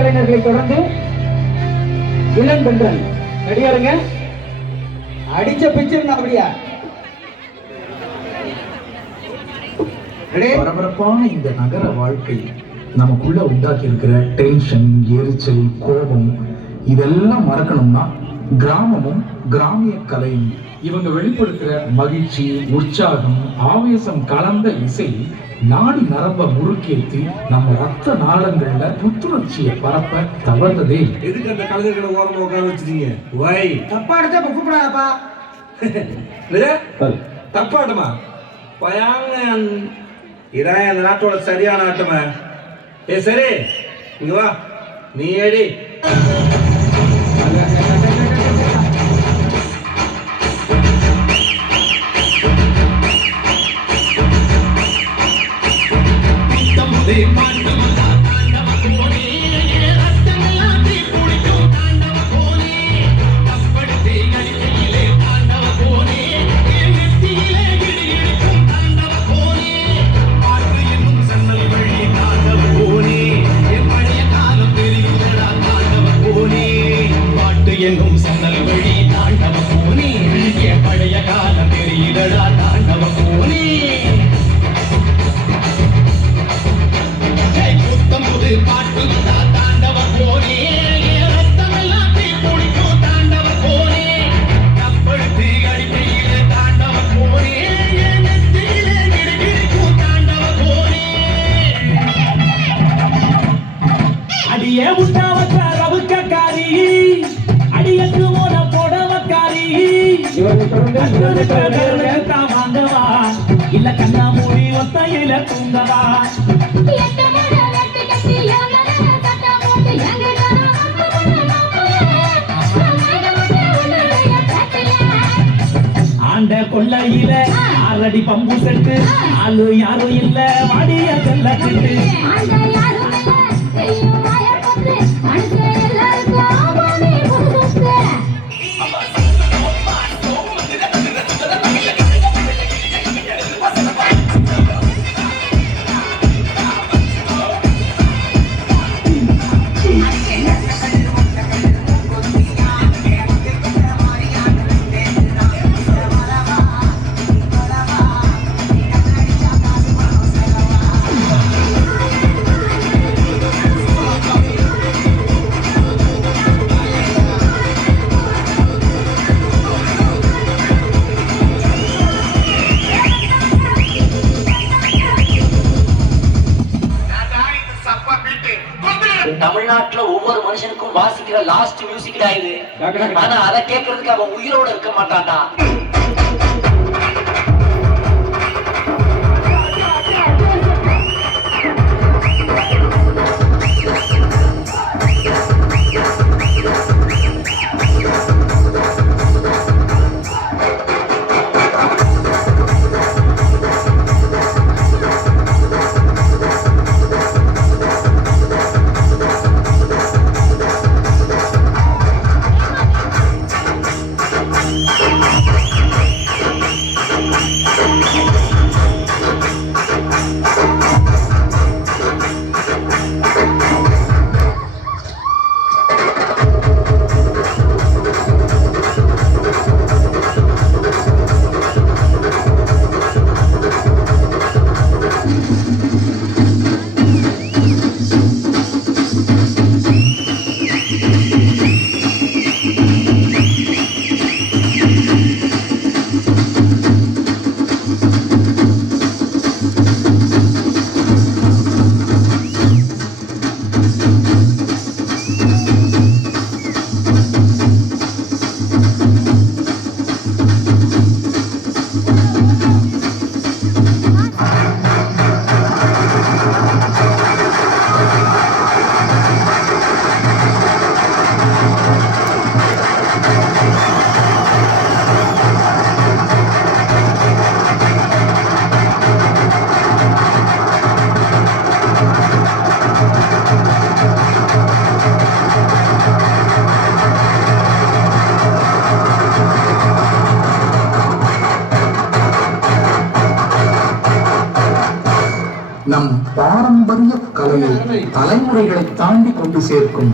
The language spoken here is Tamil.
கலைஞர்களை தொடர்ந்து இளம்பெண்கள் ரெடியாருங்க. அடிச்ச பிக்சர் அப்படியா பரபரப்பான இந்த நகர வாழ்க்கை நமக்குள்ள உண்டாக்கி இருக்கிற டென்ஷன், எரிச்சல், கோபம் இதெல்லாம் மறக்கணும்னா கிராமமும் கிராமிய கலையும் இவங்க வெளிப்படுத்துற மகிழ்ச்சி, உற்சாகம், ஆவேசம் கலந்த இசை நாடி நரம்ப முறுக்கேற்றி நம்ம ரத்த நாளங்கள்ல புத்துணர்ச்சியை பரப்ப தவறுதே. எதுக்கு அந்த கலைஞர்களை ஓரமா உட்கார வச்சிருக்கீங்க? வை தப்பா எடுத்தா கூப்பிடாதப்பா. தப்பாட்டமா பயாங்க இதான் அந்த நாட்டோட சரியான ஆட்டமா. சரி இங்க வா, நீ ஏடி. என்னும் சன்னல் வழி தாண்டவ போனே, என் பழைய காலம் தெரியுதடா தாண்டவ போனே. புத்தம் புது பாட்டு தாண்டவ போனே, ரத்தமெல்லாம் தீ பிடிக்கும் தாண்டவ போனே. கப்படுத்து அடிப்பையில தாண்டவ போனே, என் நெத்தியில கிடுகிடுக்கும் தாண்டவ போனே. அடியே முட்டா வச்ச ரவுக்காரி, அடியத்து மோன போடவக்காரி, வாங்கவா இல்ல கண்ணா மூடி ஒத்தையில தூங்கவா. ஆண்ட கொள்ளையில ஆறடி பம்பு செட்டு, ஆளு யாரும் இல்ல வாடிய செல்ல செட்டு. தமிழ்நாட்டுல ஒவ்வொரு மனுஷனுக்கும் வாசிக்கிற லாஸ்ட் மியூசிக் தான் இது. ஆனா அதை கேட்கறதுக்கு அவன் உயிரோட இருக்க மாட்டான்டா. நம் பாரம்பரிய கலையை தலைமுறைகளை தாண்டி கொண்டு சேர்க்கும்